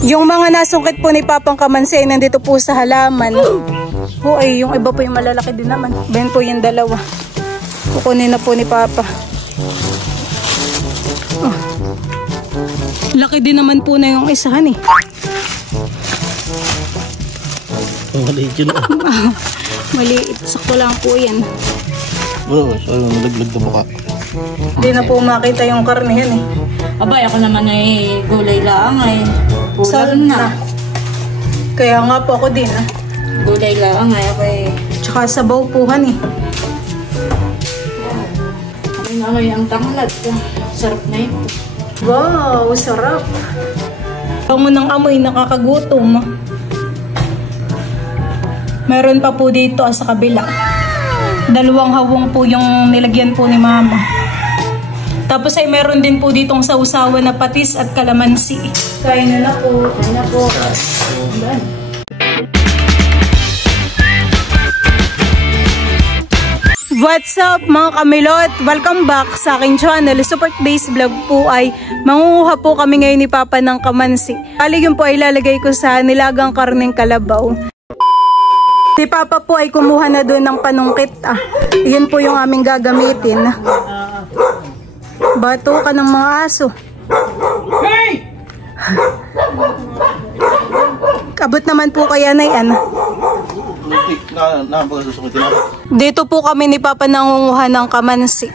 Yung mga nasungkit po ni Papang Kamansi nandito po sa halaman. Oh, ay yung iba po yung malalaki din naman. Ben po yung dalawa. Kukunin na po ni Papa. Oh. Laki din naman po na yung isahan eh. Maliit yun ah. Maliit. Sakto lang po yan. Oo, so nalaglag na buka. Hindi na po makita yung karne yan eh. Abay, ako naman ay gulay lang ay. Pulang na. Kaya nga po ako din ah. Gulay lang ay ako ay. Tsaka sabaw puhan eh. Ay naman ang tanglad. Sarap na ito. Wow, sarap. Ang munang amoy, nakakagutom. Meron pa po dito sa kabila. 2 hawong po yung nilagyan po ni Mama. Tapos ay meron din po ditong sausawan na patis at kalamansi. Kain na po. Kain na po. What's up mga kamilot? Welcome back sa aking channel. Support Days Vlog po ay mangunguha po kami ngayon ni Papa ng kamansi. Bali yun po ay lalagay ko sa nilagang karneng kalabaw. Si Papa po ay kumuha na doon ng panungkit. Yun po yung aming gagamitin. Bato ka ng mga aso. Hey! Kabot naman po kaya na yan. Dito po kami ni Papa nangunguha ng kamansi.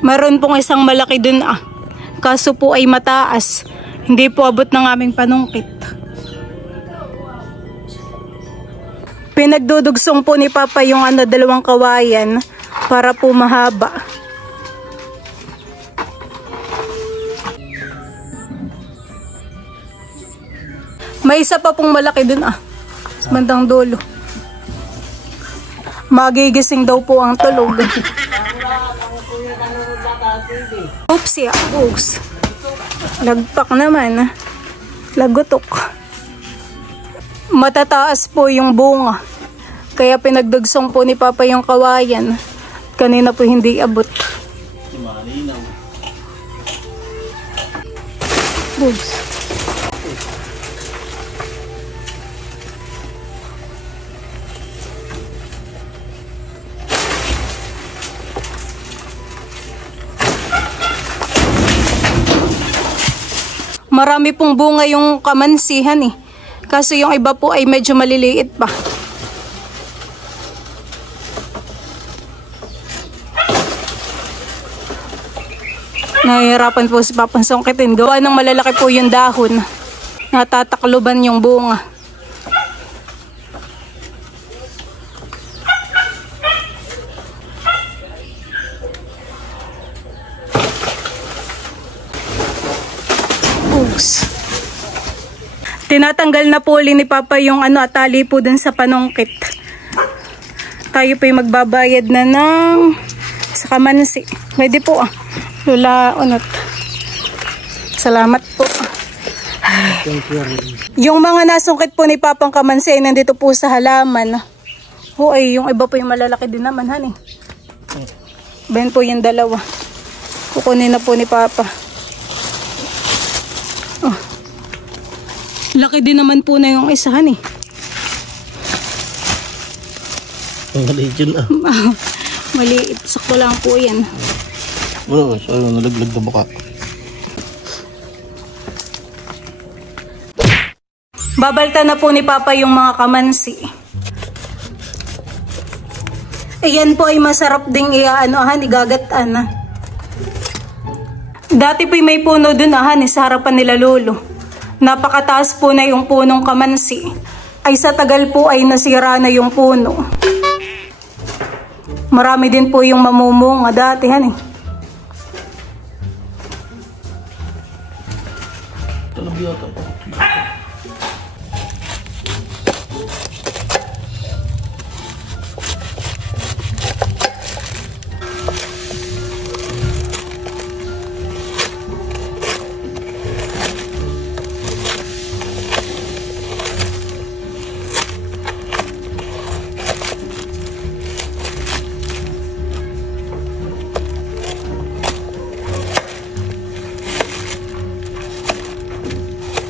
Meron pong isang malaki dun kaso po ay mataas. Hindi po abot ng aming panungkit. Pinagdudugsong po ni Papa yung 2 kawayan para po mahaba. May isa pa pong malaki dun sa bandang dulo. Magigising daw po ang tulog. Oops, oops. Lagpak naman. Lagutok. Matataas po yung bunga. Kaya pinagdugsong po ni Papa yung kawayan. Kanina po hindi abot. Oops. Marami pong bunga yung kamansihan eh. Kaso yung iba po ay medyo maliliit pa. Nahihirapan po si Papang sungkitin. Gawa ng malalaki po yung dahon. Natatakloban yung bunga. Tinatanggal na po ulit ni Papa yung tali po dun sa panungkit. Tayo po yung magbabayad na ng sa kamansi. Pwede po Lula unot. Salamat po. Yung mga nasungkit po ni Papang kamansi ay nandito po sa halaman. Oh, ay yung iba po yung malalaki din naman han eh. Ben po yung dalawa. Kukunin na po ni Papa. Laki din naman po na yung isahan eh. Maliit yun Maliit. Sakto lang po yan. Oo, so nalaglag na buka. Babalta na po ni Papa yung mga kamansi. Ayan po ay masarap ding igagatan. Dati po may puno dun sa harapan nila lolo. Napakataas po na yung punong kamansi. Ay sa tagal po ay nasira na yung puno. Marami din po yung mamumunga dati eh.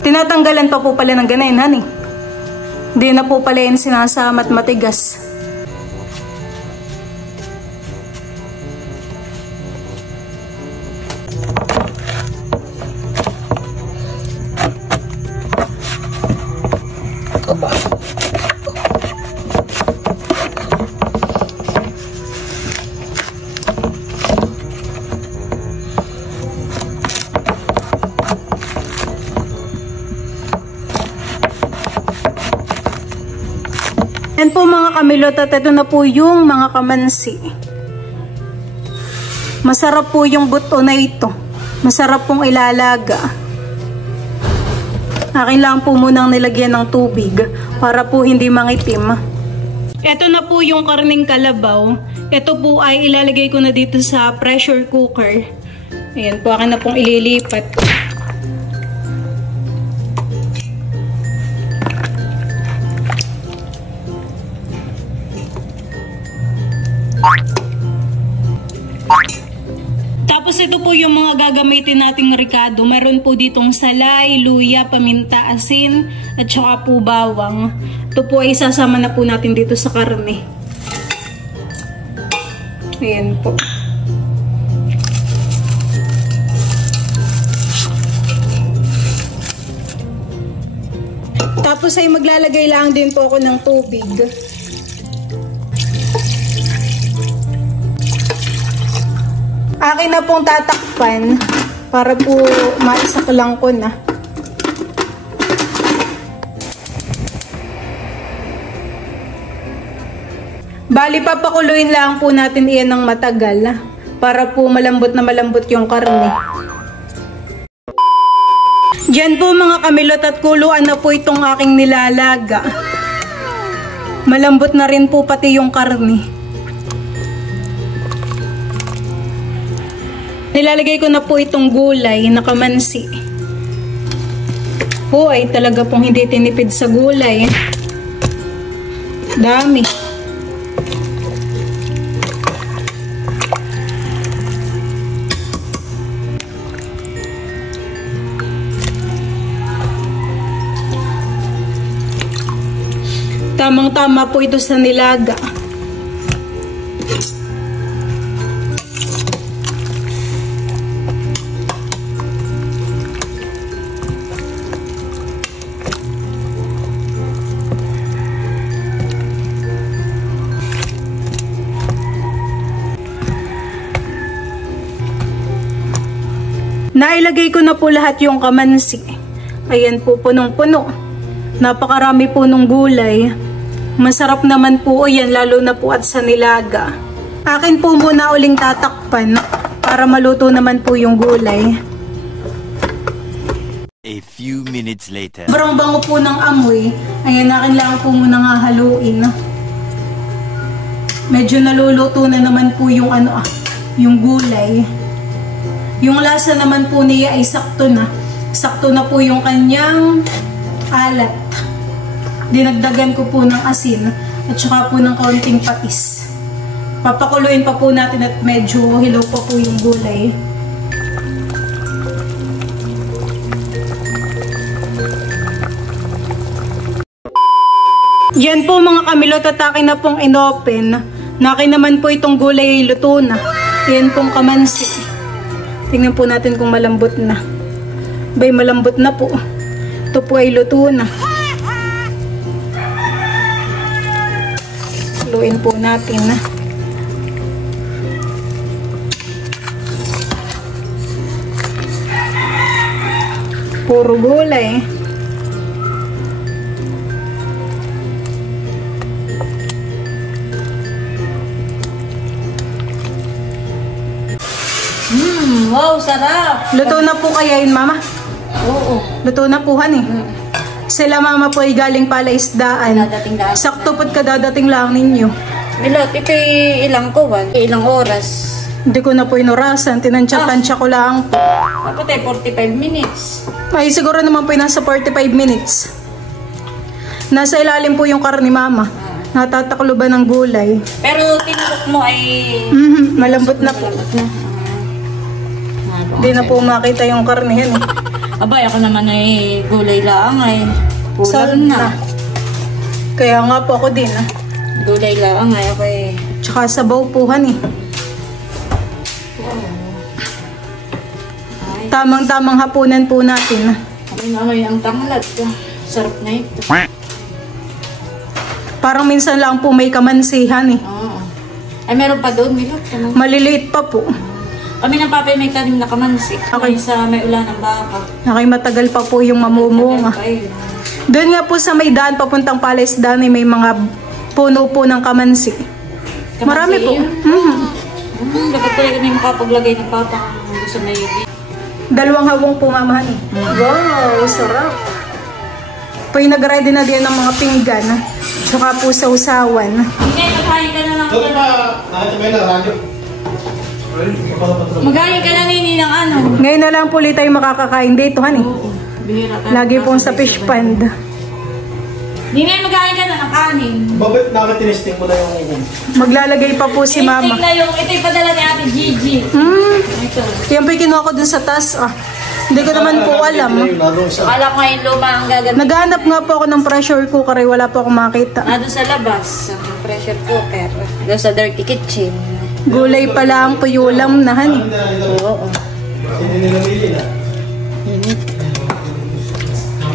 Tinatanggalan pa po pala ng ganayin, honey. Hindi na po pala yan sinasama at matigas. Kaba. Yan po mga kamilot, at ito na po yung mga kamansi. Masarap po yung buto na ito. Masarap pong ilalaga. Akin lang po munang nilagyan ng tubig para po hindi mangitim. Ito na po yung karning kalabaw. Ito po ay ilalagay ko na dito sa pressure cooker. Ayan po, akin na pong ililipat. Tapos ito po yung mga gagamitin nating ricado. Meron po ditong salay, luya, paminta, asin, at saka po bawang. Ito po ay sasama na po natin dito sa karne. Ayan po. Tapos ay maglalagay lang din po ako ng tubig. Akin na pong tatakpan para po maisaklang ko na. Bali, papakuluin lang po natin iyan ng matagal para po malambot na malambot yung karne. Diyan po mga kamilot, at kuluan na po itong aking nilalaga. Malambot na rin po pati yung karne. Nilalagay ko na po itong gulay na kamansi. Po ay talaga pong hindi tinipid sa gulay. Dami. Tamang-tama po ito sa nilaga. Nailagay ko na po lahat yung kamansi. Ayan po, punong-puno. Napakarami po ng gulay. Masarap naman po yan, lalo na po at sa nilaga. Akin po muna uling tatakpan para maluto naman po yung gulay. A few minutes later. Sobrang bango po ng amoy. Ayan, akin lang po muna nga haluin. Medyo naluluto na naman po yung yung gulay. Yung lasa naman po niya ay sakto na. Sakto na po yung kanyang alat. Dinagdagan ko po ng asin at saka po ng kaunting patis. Papakuluin pa po natin at medyo hilaw pa po yung gulay. Yan po mga kamilot, at akin na pong inopen. Nakin naman po itong gulay ay luto na. Yan pong kamansi. Tingnan po natin kung malambot na. Bay, malambot na po. Ito po ay luto na. Haluin po natin na. Puro gulay. Wow, sarap! Luto na po kaya yun, mama? Oo. Luto na po, han eh. Sila mama po ay galing palaisdaan. Dadating lang. Sakto po't kadadating lang ninyo. Milot, ito ilang kuwan? Ilang oras? Hindi ko na po inurasan. Tinansya-tansya ko lang po. Ako tayo, 45 minutes. Ay, siguro naman po yung nasa 45 minutes. Nasa ilalim po yung karni, mama. Natataklo ba ng gulay? Pero tinulok mo ay... Malambot na po. Malambot na. Hindi na po makita yung karne yan eh. Abay, ako naman ay gulay lang ay. Kulang na. Kaya nga po ako din Gulay lang ay ako eh. Tsaka sabaw po han eh. Tamang-tamang hapunan po natin. Amoy ang tanglad. Sarap na ito. Parang minsan lang po may kamansihan eh. Oo. Ay, meron pa doon, Milot. Maliliit pa po. Kami ng papay may tanim na kamansi. Okay. Sa may ulan ng baka. Nakay matagal pa po yung mamumunga. Doon nga po sa may daan papuntang Palaisdaan ay may mga puno po ng kamansi. Marami po. Dapat pala kami makapaglagay ng papang sa may 2 hawong po mamahan eh. Wow, sarap. Po yung nag-ready na din ng mga pinggan. Tsaka po sa usawan. Hindi, maghahin ka na lang. Maghahin ka na nini ng ano. Ngayon na lang po ulit tayo makakakain dito, honey. Bihira ka. Lagi pong sa fish pond. Nini, maghahin ka na ng kanin. Bakit nakatinisting mo na yung Maglalagay pa po si mama. Na yung, ito yung padala ni Ate Gigi. Ito. Yan po yung kinuha ko dun sa taas. Hindi ko naman po alam. Akala ko ngayon luma ang gagawin. Naghahanap nga po ako ng pressure cooker. Wala po akong makita. Doon sa labas, ang pressure cooker. Doon sa dirty kitchen. Gulay pala ang puyulam na, honey. Oo.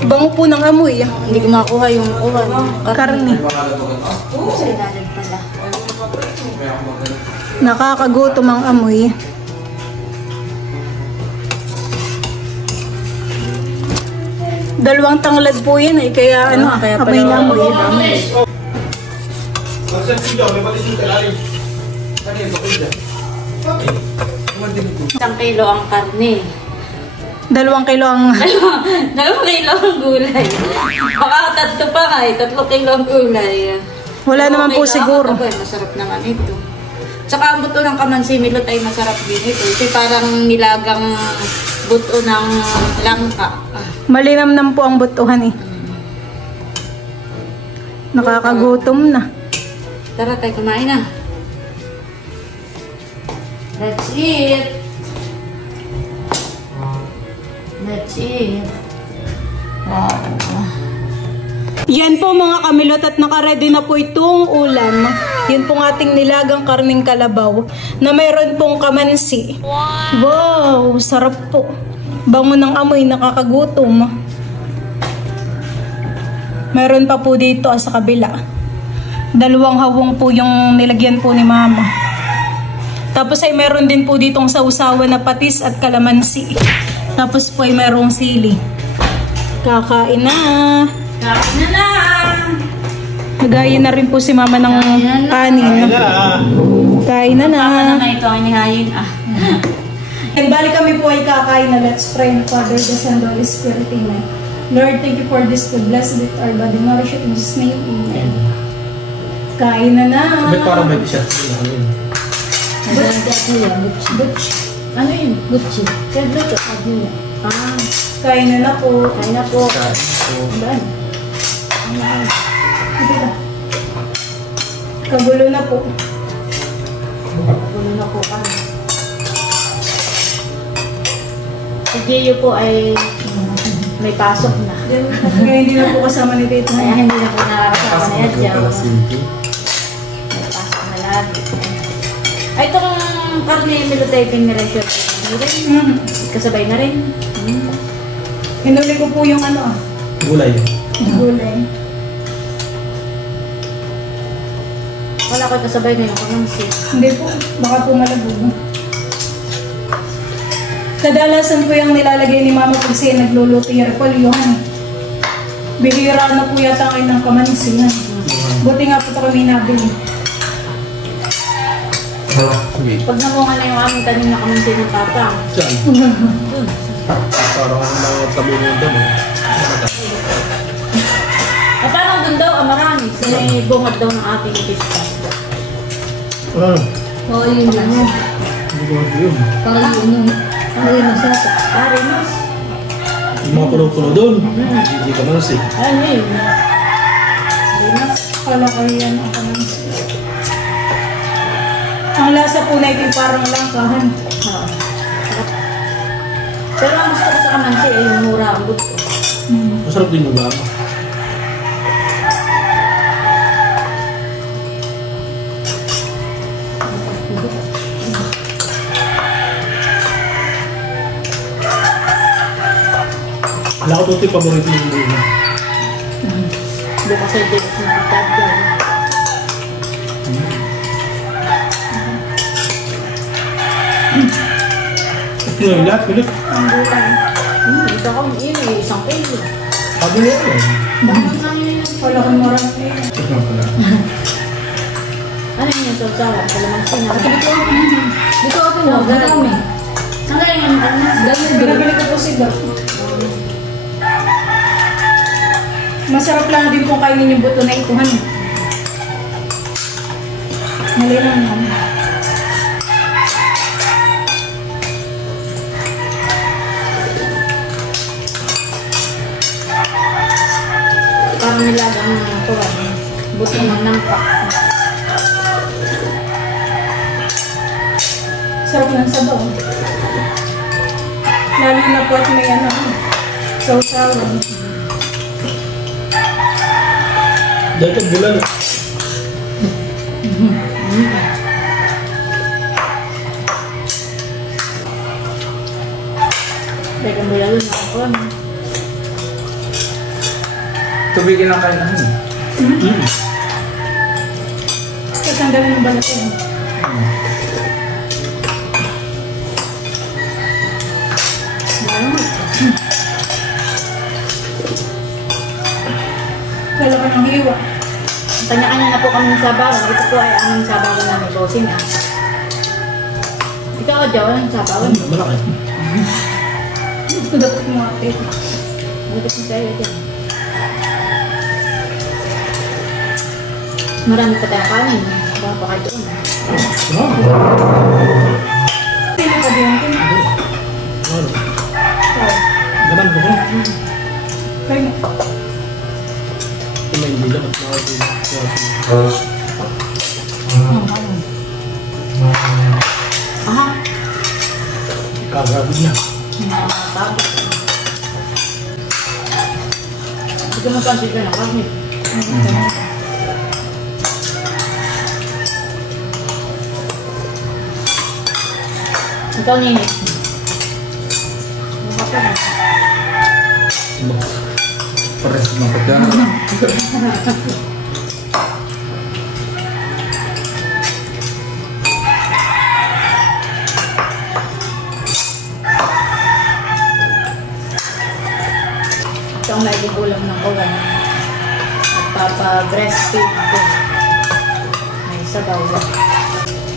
Bango po ng amoy. Hindi ko makuha yung Karne. Sa ilalim pala. Nakakagutom ang amoy. Dalawang tanglad po yan eh. Kaya Kaya amoy na amoy. Isang kilo ang karne. 2 kilo ang... 2 kilo ang gulay. Baka 3 pa nga eh. 3 kilo ang gulay. Wala naman po siguro. Masarap naman ito. Tsaka ang buto ng kamansi Milot ay masarap din ito. Ito parang nilagang buto ng langka. Malinamnam po ang butuhan eh. Nakakagutom na. Tara tayo kumain na. That's it. That's it. Wow. Yan po mga kamilot at nakaready na po itong ulam. Yan pong ating nilagang karning kalabaw na mayroon pong kamansi. Wow, sarap po. Bango ng amoy, nakakagutom. Mayroon pa po dito sa kabila. 2 hawong po yung nilagyan po ni mama. Tapos ay mayroon din po ditong sausawan na patis at kalamansi. Tapos po ay mayroong sili. Kakain na. Kain na lang. Nagayin na rin po si mama ng kanin. Kain na na. Tama na ito ang inihayin. Bali kami po ay kakain na. Let's pray. Father, the Son, the Holy Spirit. Amen. Lord, thank you for this food. Bless it our body. Nourish it in Jesus' name. Amen. Kain na na. Ba't parang may t-shirt? Butch. Ano yun? Gucci. Kaya dito. Kain na na po. Kain na po. Saan? Kagulo na po. Kagulo na po kami. Si Gio po ay may pasok na. Kaya hindi na po kasama ni Tito. Kaya hindi na po nakakasama na yan dyan. May pasok na lagi. Ay, itong karne military ni Resyo. Kasabay na rin. Hinuli ko po yung Gulay. gulay. Wala ko kasabay na yung kamansi. Hindi po. Baka po malabog. Kadalasan po yung nilalagay ni mama pag siya nagluluto yung repolyohan. Bihira na po yata kayo ng kamansi. Buti nga po ito kami nabili. Pag namunga na yung aming tanim na kamansi ng papa. Saan? Parang ang mga tabi mo doon. Parang doon daw, marami. Sa may bungad daw ng ating pista. Oo, yun lang. Hindi ko yun. Parinos. Parinos. Yung mga puno-puno doon. Hindi ka man siya. Ano yun? Parinos. Kala ko yan ang kamansi. Ang lasa po na ito parang langkahan. Pero ang gusto ko sa kamansi ay yung mura ang buto. Masarap din yung ba? Wala ko ito yung paborito yung buhay. Hindi kasi direct na pitad yan. Ito yung lahat, Philip. Ang gulay. Ito ko yun eh, isang kilo. Sabi niya yun. Wala kong marang. Ito nga pala. Ano yun yung sausawan? Kalamansi na. Dito ako yung dami. Ang galing yung Binabili ko po sila. Masarap lang din po kainin yung buto na ituhan. Mali lang yan. parang nilagang na ito. Buto ng nampak. Sarap ng sabaw. Lalo na po at may ano, sausawan. Dahil ka bulan. Dahil ka bulan na ako. Tubigin lang kayo na yun. Tatanggalin mo ba na ito? Wala ka ng hiwa. Kanya-kanya na po kami ng sabawan. Ito po ay aming sabawan na may bossing. Ikaw, Joe, ang sabawan. Malaki. Ito dapat mo ate. Dito po sa'yo dyan. Marami pa tayong kanin. Baka pa kayo doon. Sino pa din ito? Ano? Ganun ko. Kaya nga. Ito may bulan at mga Aha. kagabid na. Tapos. Ito mo pansin ka na kami. Ikaw nini. Maka pa. Pares ng pagkano. Ito ang naging ulam ng kawan. Nagpapa-breastfeed ko. May sabaw.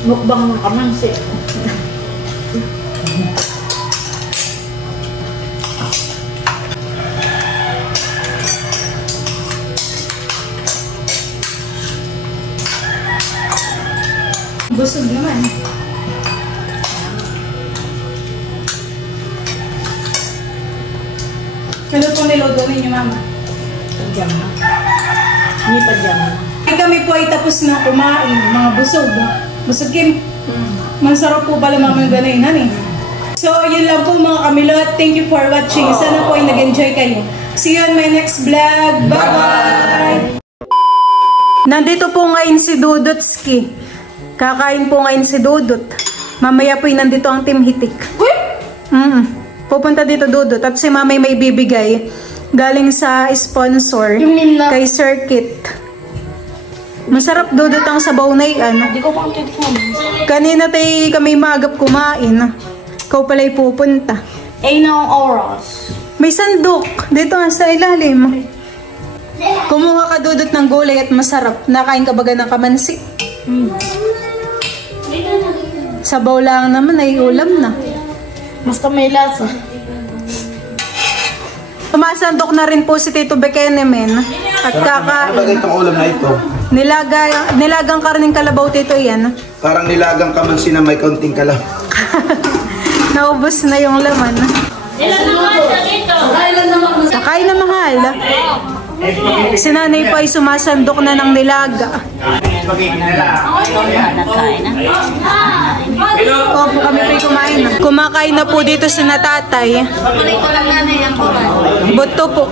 Mukbang ng kamansi. Busog naman. Ano po niluto ninyo, mama? Padyam na. Hindi padyam na. Ay, kami po ay tapos na kumain. Mga busog. Busog Kim. Masarap po pala mama yung ganayin, eh. So, yun lang po mga kamilot. Thank you for watching. Sana po ay nag-enjoy kayo. See you on my next vlog. Bye-bye! Nandito po ngayon si Dudotski. Kakain po ngayon si Dudot. Mamaya po ay nandito ang Team Hitik. Pupunta dito Dudot. At si mamay may bibigay. Galing sa sponsor. Kay Circuit. Masarap Dudot ang sabaw na yan. Hindi ko pang titikman. Kanina tayo kami magap kumain. Ikaw pala'y pupunta. Ng oras. May sandok. Dito nga sa ilalim. Kumuha ka Dudot ng gulay at masarap. Nakain ka baga ng kamansi. Sabaw lang naman ay ulam na. Basta may lasa. Tumasandok na rin po si Tito Bekenemen. At Ano ba kakain. itong ulam na ito? Nilagang karning kalabaw Tito yan. Parang nilagang kamansi na may kaunting kalam. Naubos na yung laman. Ilan naman siya dito? Kakain na mahal. Si nanay po ay sumasandok na ng nilaga. Nagkain na. Opo, kami po ay kumain na. Kumakain na po dito si natatay. Paborito lang nanay ang kuhan. Buto po.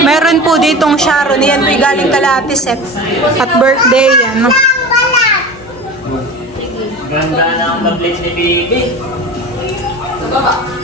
Meron po ditong Sharon. Yan po galing Kalati Set. At birthday yan. Ganda na ang tablet ni Baby. Sa baba.